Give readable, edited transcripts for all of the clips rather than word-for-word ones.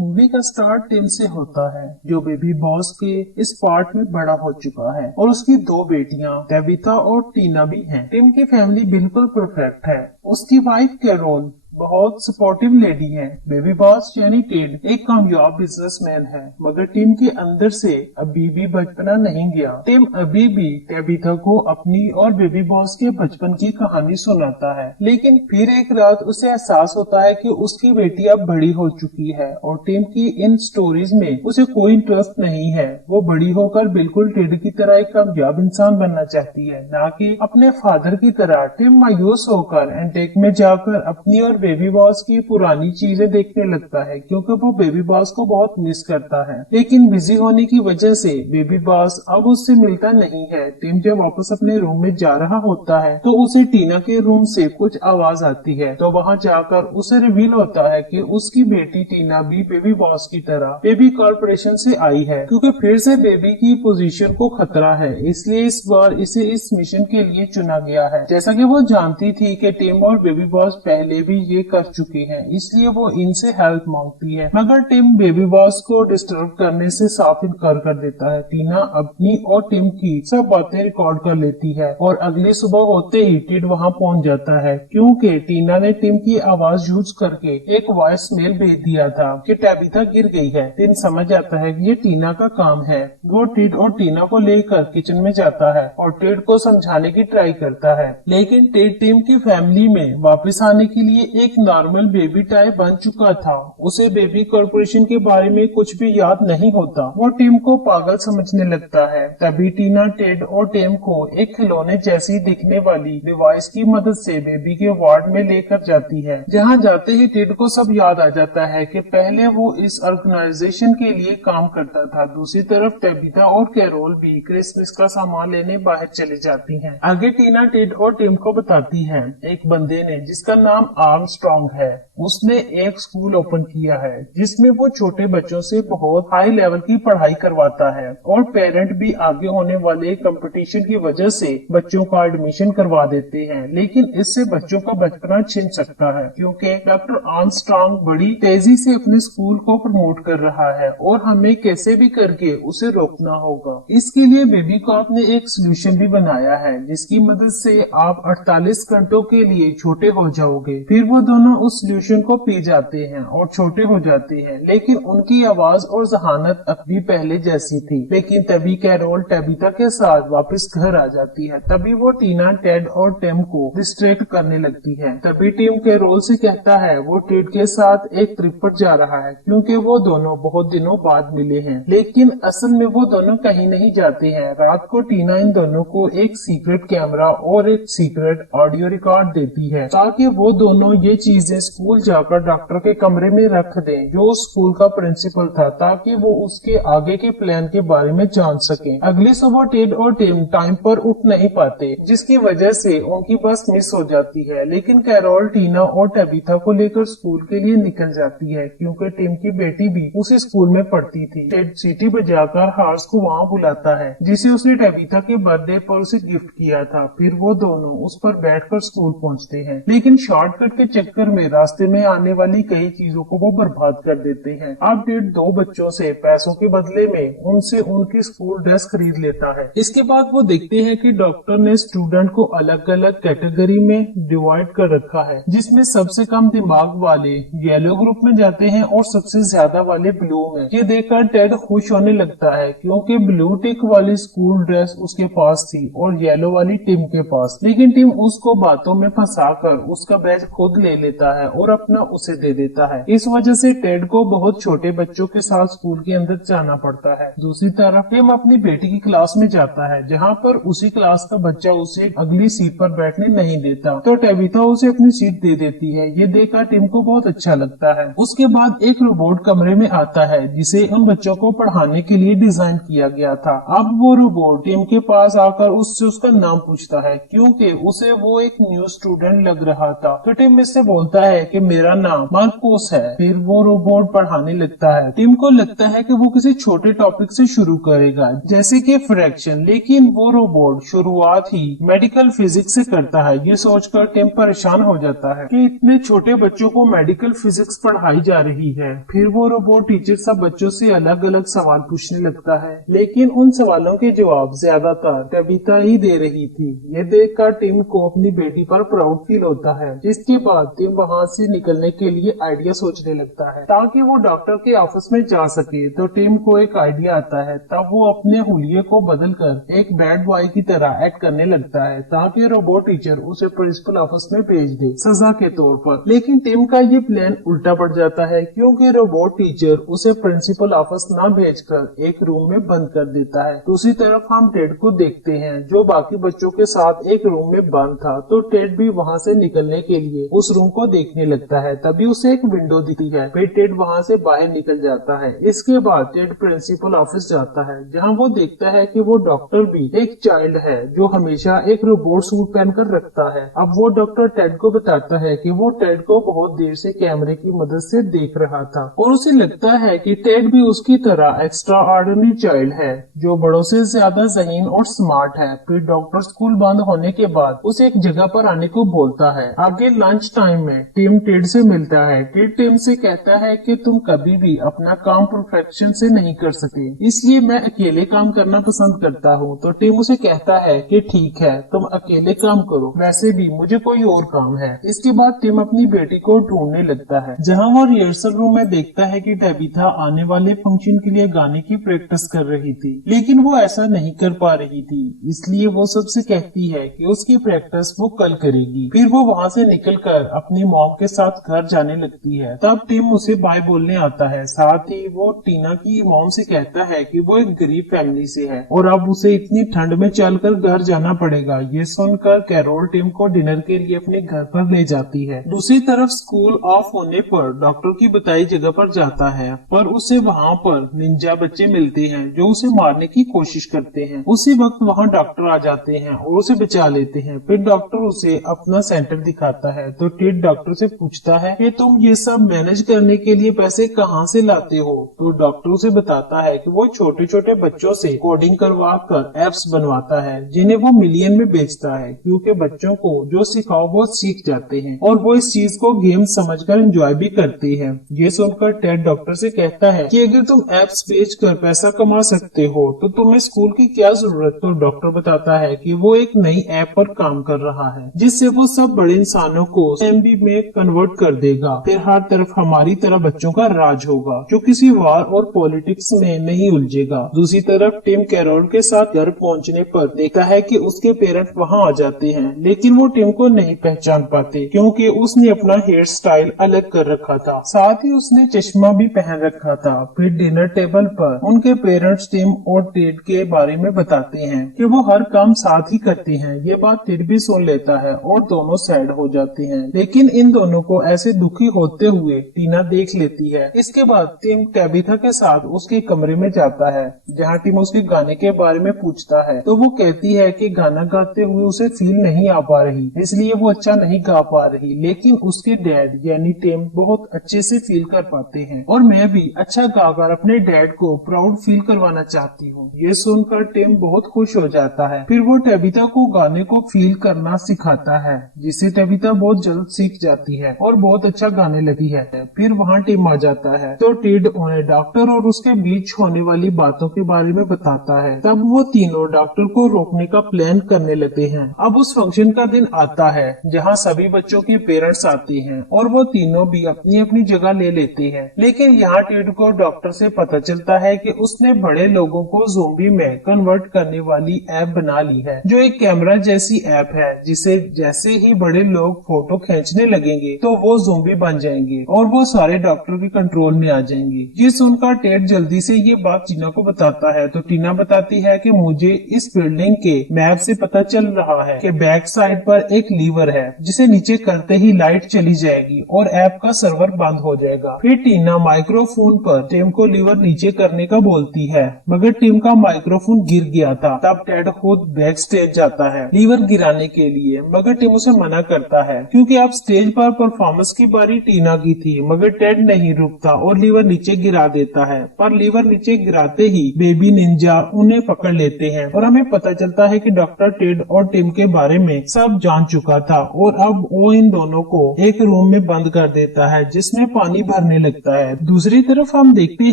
Movie का start Tim से होता है, जो बेबी बॉस के इस पार्ट में बड़ा हो चुका है और उसकी दो बेटियां टेबिथा और टीना भी हैं। टिम की फैमिली बिल्कुल परफेक्ट है। उसकी वाइफ कैरोल बहुत सपोर्टिव लेडी है। बेबी बॉस यानी टेड एक कामयाब बिजनेसमैन है, मगर टिम के अंदर से अभी भी बचपना नहीं गया। टिम अभी भी टेबिथा को अपनी और बेबी बॉस के बचपन की कहानी सुनाता है, लेकिन फिर एक रात उसे एहसास होता है कि उसकी बेटी अब बड़ी हो चुकी है और टिम की इन स्टोरीज में उसे कोई इंटरेस्ट नहीं है। वो बड़ी होकर बिल्कुल टेड की तरह एक कामयाब इंसान बनना चाहती है, न कि अपने फादर की तरह। टिम मायूस होकर एंटेक में जाकर अपनी और बेबी बॉस की पुरानी चीजें देखने लगता है, क्योंकि वो बेबी बॉस को बहुत मिस करता है। लेकिन बिजी होने की वजह से बेबी बॉस अब उससे मिलता नहीं है। टिम जब वापस अपने रूम में जा रहा होता है तो उसे टीना के रूम से कुछ आवाज आती है, तो वहां जाकर उसे रिवील होता है कि उसकी बेटी टीना भी बेबी बॉस की तरह बेबी कॉर्पोरेशन से आई है, क्योंकि फिर से बेबी की पोजीशन को खतरा है, इसलिए इस बार इसे इस मिशन के लिए चुना गया है। जैसा कि वो जानती थी कि टिम और बेबी बॉस पहले भी ये कर चुके हैं, इसलिए वो इनसे हेल्प मांगती है, मगर टिम बेबी बॉस को डिस्टर्ब करने से साफ इनकार कर देता है। टीना अपनी और टिम की सब बातें रिकॉर्ड कर लेती है और अगली सुबह होते ही टिड वहां पहुंच जाता है, क्योंकि टीना ने टिम की आवाज यूज करके एक वॉइस मेल भेज दिया था कि टेबिथा गिर गई है। टिम समझ जाता है कि ये टीना का काम है। वो टिड और टीना को लेकर किचन में जाता है और टिड को समझाने की ट्राई करता है, लेकिन टिड टिम की फैमिली में वापस आने के लिए एक नॉर्मल बेबी टाइप बन चुका था। उसे बेबी कॉर्पोरेशन के बारे में कुछ भी याद नहीं होता। वो टिम को पागल समझने लगता है। तभी टीना टेड और टिम को एक खिलौने जैसी दिखने वाली डिवाइस की मदद से बेबी के वार्ड में लेकर जाती है। जहां जाते ही टेड को सब याद आ जाता है कि पहले वो इस ऑर्गेनाइजेशन के लिए काम करता था। दूसरी तरफ टेबिथा और कैरोल भी क्रिसमस का सामान लेने बाहर चले जाती हैं। आगे टीना टेड और टिम को बताती है एक बंदे ने, जिसका नाम आर्मस्ट्रॉन्ग है, उसने एक स्कूल ओपन किया है जिसमें वो छोटे बच्चों से बहुत हाई लेवल की पढ़ाई करवाता है और पेरेंट भी आगे होने वाले कंपटीशन की वजह से बच्चों का एडमिशन करवा देते हैं। लेकिन इससे बच्चों का बचपना छिन सकता है, क्योंकि डॉक्टर आर्मस्ट्रॉन्ग बड़ी तेजी से अपने स्कूल को प्रमोट कर रहा है और हमें कैसे भी करके उसे रोकना होगा। इसके लिए बेबी कॉप ने एक सोल्यूशन भी बनाया है, जिसकी मदद से आप 48 घंटों के लिए छोटे हो जाओगे। फिर वो दोनों उस सोल्यूशन को पी जाते हैं और छोटे हो जाते हैं, लेकिन उनकी आवाज और जहानत अब भी पहले जैसी थी। लेकिन तभी कैरोल टेबिथा के साथ वापस घर आ जाती है। तभी वो टीना, टेड और टिम को डिस्ट्रैक्ट करने लगती है। तभी टिम कैरोल से कहता है वो टेड के साथ एक ट्रिप पर जा रहा है, क्योंकि वो दोनों बहुत दिनों बाद मिले हैं। लेकिन असल में वो दोनों कहीं नहीं जाते हैं। रात को टीना इन दोनों को एक सीक्रेट कैमरा और एक सीक्रेट ऑडियो रिकॉर्ड देती है, ताकि वो दोनों ये चीजें स्कूल जाकर डॉक्टर के कमरे में रख दें, जो स्कूल का प्रिंसिपल था, ताकि वो उसके आगे के प्लान के बारे में जान सके। अगली सुबह टेड और टिम टाइम पर उठ नहीं पाते, जिसकी वजह से उनकी बस मिस हो जाती है। लेकिन कैरोल टीना और टेबिथा को लेकर स्कूल के लिए निकल जाती है, क्योंकि टिम की बेटी भी उसी स्कूल में पढ़ती थी। टेड सीटी बजाकर हार्स को वहाँ बुलाता है, जिसे उसने टेबिथा के बर्थडे पर उसे गिफ्ट किया था। फिर वो दोनों उस पर बैठकर स्कूल पहुँचते हैं, लेकिन शॉर्टकट के चक्कर में रास्ते में आने वाली कई चीजों को वो बर्बाद कर देते हैं। अब टेड दो बच्चों से पैसों के बदले में उनसे उनकी स्कूल ड्रेस खरीद लेता है। इसके बाद वो देखते हैं कि डॉक्टर ने स्टूडेंट को अलग अलग कैटेगरी में डिवाइड कर रखा है, जिसमें सबसे कम दिमाग वाले येलो ग्रुप में जाते हैं और सबसे ज्यादा वाले ब्लू में। ये देखकर टेड खुश होने लगता है, क्योंकि ब्लू टिक वाली स्कूल ड्रेस उसके पास थी और येलो वाली टिम के पास। लेकिन टिम उसको बातों में फंसाकर उसका बैज खुद ले लेता है और अपना उसे दे देता है। इस वजह से टेड को बहुत छोटे बच्चों के साथ स्कूल के अंदर जाना पड़ता है। दूसरी तरफ टिम अपनी बेटी की क्लास में जाता है, जहाँ पर उसी क्लास का बच्चा उसे अगली सीट पर बैठने नहीं देता, तो टेबिथा उसे अपनी सीट दे देती है। ये देखकर टिम को बहुत अच्छा लगता है। उसके बाद एक रोबोट कमरे में आता है, जिसे उन बच्चों को पढ़ाने के लिए डिजाइन किया गया था। अब वो रोबोट टिम के पास आकर उससे उसका नाम पूछता है, क्योंकि उसे वो एक न्यू स्टूडेंट लग रहा था। तो टिम से बोलता है कि मेरा नाम मार्कोस है। फिर वो रोबोट पढ़ाने लगता है। टिम को लगता है कि वो किसी छोटे टॉपिक से शुरू करेगा, जैसे कि फ्रैक्शन, लेकिन वो रोबोट शुरुआत ही मेडिकल फिजिक्स से करता है। ये सोचकर टिम परेशान हो जाता है कि इतने छोटे बच्चों को मेडिकल फिजिक्स पढ़ाई जा रही है। फिर वो रोबोट टीचर सब बच्चों से अलग अलग सवाल पूछने लगता है, लेकिन उन सवालों के जवाब ज्यादातर टबिता ही दे रही थी। ये देखकर टिम को अपनी बेटी पर प्राउड फील होता है। जिसके बाद टिम वहाँ से निकलने के लिए आइडिया सोचने लगता है ताकि वो डॉक्टर के ऑफिस में जा सके। तो टिम को एक आइडिया आता है, तब वो अपने हुलिये को बदलकर एक बैड बॉय की तरह एक्ट करने लगता है ताकि रोबोट टीचर उसे प्रिंसिपल ऑफिस में भेज दे सजा के तौर पर। लेकिन टिम का ये प्लान उल्टा पड़ जाता है, क्योंकि रोबोट टीचर उसे प्रिंसिपल ऑफिस न भेजकर एक रूम में बंद कर देता है। दूसरी तरफ हम टेड को देखते हैं, जो बाकी बच्चों के साथ एक रूम में बंद था। तो टेड भी वहाँ से निकलने के लिए उस रूम को देखने लगता है। तभी उसे एक विंडो दिखती है। फिर टेड वहाँ से बाहर निकल जाता है। इसके बाद टेड प्रिंसिपल ऑफिस जाता है, जहाँ वो देखता है कि वो डॉक्टर भी एक चाइल्ड है जो हमेशा एक रोबोट सूट पहनकर रखता है। अब वो डॉक्टर टेड को बताता है कि वो टेड को बहुत देर से कैमरे की मदद से देख रहा था और उसे लगता है कि टेड भी उसकी तरह एक्स्ट्रा ऑर्डिनरी चाइल्ड है जो बड़ों से ज्यादा ज़हीन और स्मार्ट है। फिर डॉक्टर स्कूल बंद होने के बाद उसे एक जगह पर आने को बोलता है। आगे लंच टाइम में टिम टेड से मिलता है। टेड टिम से कहता है कि तुम कभी भी अपना काम परफेक्शन से नहीं कर सके, इसलिए मैं अकेले काम करना पसंद करता हूँ। तो टिम उसे कहता है कि ठीक है, तुम अकेले काम करो, वैसे भी मुझे कोई और काम है। इसके बाद टिम अपनी बेटी को ढूंढने लगता है, जहाँ वो रिहर्सल रूम में देखता है कि टबिथा आने वाले फंक्शन के लिए गाने की प्रैक्टिस कर रही थी, लेकिन वो ऐसा नहीं कर पा रही थी। इसलिए वो सबसे कहती है कि उसकी प्रैक्टिस वो कल करेगी। फिर वो वहाँ से निकलकर अपनी मॉम के साथ घर जाने लगती है। तब टिम उसे बाय बोलने आता है। साथ ही वो टीना की मॉम से कहता है कि वो एक गरीब फैमिली से है और अब उसे इतनी ठंड में चलकर घर जाना पड़ेगा। ये सुनकर कैरोल टिम को डिनर के लिए अपने घर पर ले जाती है। दूसरी तरफ स्कूल ऑफ होने पर डॉक्टर की बताई जगह पर जाता है, पर उसे वहाँ पर निंजा बच्चे मिलते हैं जो उसे मारने की कोशिश करते हैं। उसी वक्त वहाँ डॉक्टर आ जाते हैं और उसे बचा लेते हैं। फिर डॉक्टर उसे अपना सेंटर दिखाता है। तो टेड डॉक्टर से पूछता है कि तुम ये सब मैनेज करने के लिए पैसे कहाँ से लाते हो। तो डॉक्टर उसे बताता है कि वो छोटे छोटे बच्चों से कोडिंग करवा कर एप्स बनवाता है, जिन्हें वो मिलियन में बेचता है, क्योंकि बच्चों को जो सिखाओ वो सीख जाते हैं और वो इस चीज को गेम समझकर एंजॉय भी करते हैं। ये सुनकर टेड डॉक्टर से कहता है कि अगर तुम एप्स बेचकर पैसा कमा सकते हो तो तुम्हें स्कूल की क्या जरूरत। तो डॉक्टर बताता है कि वो एक नई ऐप पर काम कर रहा है, जिससे वो सब बड़े इंसानों को एमबी में कन्वर्ट कर देगा। फिर हर तरफ हमारी तरह बच्चों का राज होगा जो किसी वार और पॉलिटिक्स में नहीं उलझेगा। दूसरी तरफ टिम कैरोल के साथ घर पहुंचने पर देखता है कि उसके पेरेंट्स वहां आ जाते हैं, लेकिन वो टिम को नहीं पहचान पाते क्योंकि उसने अपना हेयर स्टाइल अलग कर रखा था। साथ ही उसने चश्मा भी पहन रखा था। फिर डिनर टेबल पर उनके पेरेंट्स टिम और टेड के बारे में बताते हैं कि वो हर काम साथ ही करते हैं। ये बात टेड भी सुन लेता है और दोनों सैड हो जाते हैं, लेकिन इन दोनों को ऐसे दुखी होते हुए टीना देख लेती है। इसके बाद टिम टबिथा के साथ उसके कमरे में जाता है, जहाँ टिम उसके गाने के बारे में पूछता है। तो वो कहती है कि गाना गाते हुए उसे फील नहीं आ पा रही, इसलिए वो अच्छा नहीं गा पा रही, लेकिन उसके डैड यानी टिम बहुत अच्छे से फील कर पाते हैं और मैं भी अच्छा गाकर अपने डैड को प्राउड फील करवाना चाहती हूँ। ये सुनकर टिम बहुत खुश हो जाता है। फिर वो टबिथा को गाने को फील करना सिखाता है, जिससे टबिथा बहुत जल्द सीख जाती है और बहुत अच्छा गाने लगती है। फिर वहाँ टिम आ जाता है तो टेड उन्हें डॉक्टर और उसके बीच होने वाली बातों के बारे में बताता है। तब वो तीनों डॉक्टर को रोकने का प्लान करने लगते हैं। अब उस फंक्शन का दिन आता है जहाँ सभी बच्चों के पेरेंट्स आते हैं और वो तीनों भी अपनी अपनी जगह ले लेते हैं। लेकिन यहाँ टेड को डॉक्टर से पता चलता है कि उसने बड़े लोगों को ज़ोंबी में कन्वर्ट करने वाली ऐप बना ली है, जो एक कैमरा जैसी ऐप है, जिसे जैसे ही बड़े लोग फोटो खींचने लगेंगे तो वो ज़ोंबी बन जाएंगे और वो सारे डॉक्टर के कंट्रोल में आ जाएंगे। ये सुनकर टेड जल्दी से ये बात टीना को बताता है। तो टीना बताती है कि मुझे इस बिल्डिंग के मैप से पता चल रहा है कि बैक साइड पर एक लीवर है, जिसे नीचे करते ही लाइट चली जाएगी और ऐप का सर्वर बंद हो जाएगा। फिर टीना माइक्रोफोन पर टिम को लीवर नीचे करने का बोलती है, मगर टिम का माइक्रोफोन गिर गया था। तब टेड खुद बैक स्टेज जाता है लीवर गिराने के लिए, मगर टिम उसे मना करता है क्योंकि अब स्टेज पर परफॉर्मेंस की बारी टीना की थी, मगर टेड नहीं रुकता और लीवर नीचे गिरा देता है। पर लीवर नीचे गिराते ही बेबी निंजा उन्हें पकड़ लेते हैं और हमें पता चलता है कि डॉक्टर टेड और टिम के बारे में सब जान चुका था और अब वो इन दोनों को एक रूम में बंद कर देता है जिसमें पानी भरने लगता है। दूसरी तरफ हम देखते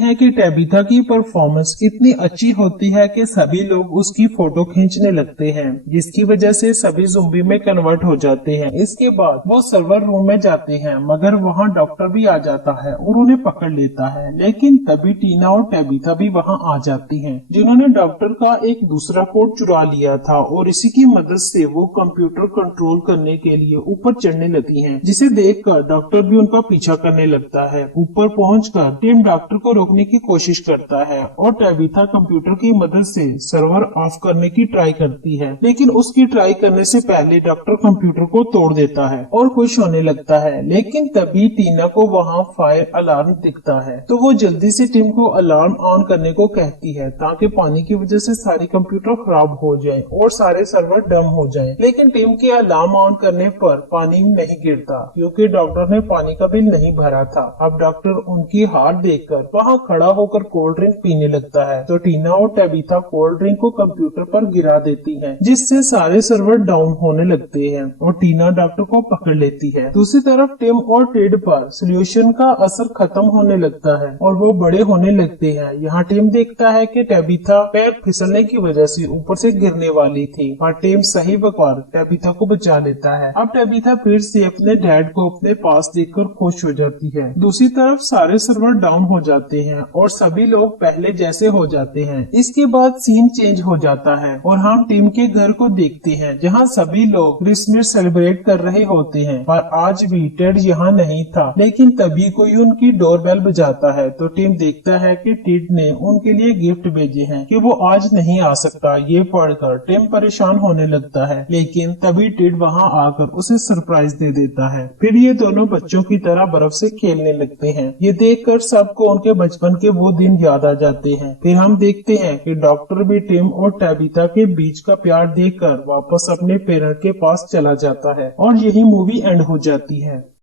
हैं कि टेबिथा की परफॉर्मेंस इतनी अच्छी होती है कि सभी लोग उसकी फोटो खींचने लगते हैं, जिसकी वजह से सभी ज़ॉम्बी में कन्वर्ट हो जाते हैं। इसके बाद वो सर्वर रूम में जाते हैं, मगर वहाँ डॉक्टर भी आ जाता है और उन्हें पकड़ लेता है। लेकिन तभी टीना और टेबिथा भी वहाँ आ जाती हैं, जिन्होंने डॉक्टर का एक दूसरा कोड चुरा लिया था और इसी की मदद से वो कंप्यूटर कंट्रोल करने के लिए ऊपर चढ़ने लगी हैं, जिसे देखकर डॉक्टर भी उनका पीछा करने लगता है। ऊपर पहुंचकर टिम डॉक्टर को रोकने की कोशिश करता है और टेबिथा कंप्यूटर की मदद से सर्वर ऑफ करने की ट्राई करती है, लेकिन उसकी ट्राई करने से पहले डॉक्टर कंप्यूटर को तोड़ देता है और खुश होने लगता है। लेकिन तभी टीना को वहाँ फायर अलार्म दिखता है, तो वो जल्दी से टिम को अलार्म ऑन करने को कहती है ताकि पानी की वजह से सारी कंप्यूटर खराब हो जाए और सारे सर्वर डम हो जाए। लेकिन टिम के अलार्म ऑन करने पर पानी नहीं गिरता क्योंकि डॉक्टर ने पानी का बिल नहीं भरा था। अब डॉक्टर उनकी हार देखकर वहाँ खड़ा होकर कोल्ड ड्रिंक पीने लगता है, तो टीना और टेबिथा कोल्ड ड्रिंक को कंप्यूटर पर गिरा देती हैं, जिससे सारे सर्वर डाउन होने लगते हैं और टीना डॉक्टर को पकड़ लेती है। दूसरी तरफ टिम और टेड पर सोल्यूशन का असर खत्म होने लगता है और वो बड़े होने लगते हैं। यहाँ टिम देखता है कि टेबिथा पैर फिसलने की वजह से ऊपर से गिरने वाली थी और टिम सही वक्त टेबिथा को बचा लेता है। अब टेबिथा फिर से अपने डैड को अपने पास देखकर खुश हो जाती है। दूसरी तरफ सारे सर्वर डाउन हो जाते हैं और सभी लोग पहले जैसे हो जाते हैं। इसके बाद सीन चेंज हो जाता है और हम टिम के घर को देखते हैं, जहाँ सभी लोग क्रिसमस सेलिब्रेट कर रहे होते हैं। पर आज भी टेड यहाँ नहीं था, लेकिन तभी कोई उनकी डोरबेल बजाता है, तो टिम देखता है कि टेड ने उनके लिए गिफ्ट भेजे हैं कि वो आज नहीं आ सकता। ये पढ़कर टिम परेशान होने लगता है, लेकिन तभी टेड वहाँ आकर उसे सरप्राइज दे देता है। फिर ये दोनों बच्चों की तरह बर्फ से खेलने लगते हैं। ये देखकर सबको उनके बचपन के वो दिन याद आ जाते हैं। फिर हम देखते हैं कि डॉक्टर भी टिम और टेबिथा के बीच का प्यार देखकर वापस अपने पेरेंट के पास चला जाता है और यही मूवी एंड हो जाती है।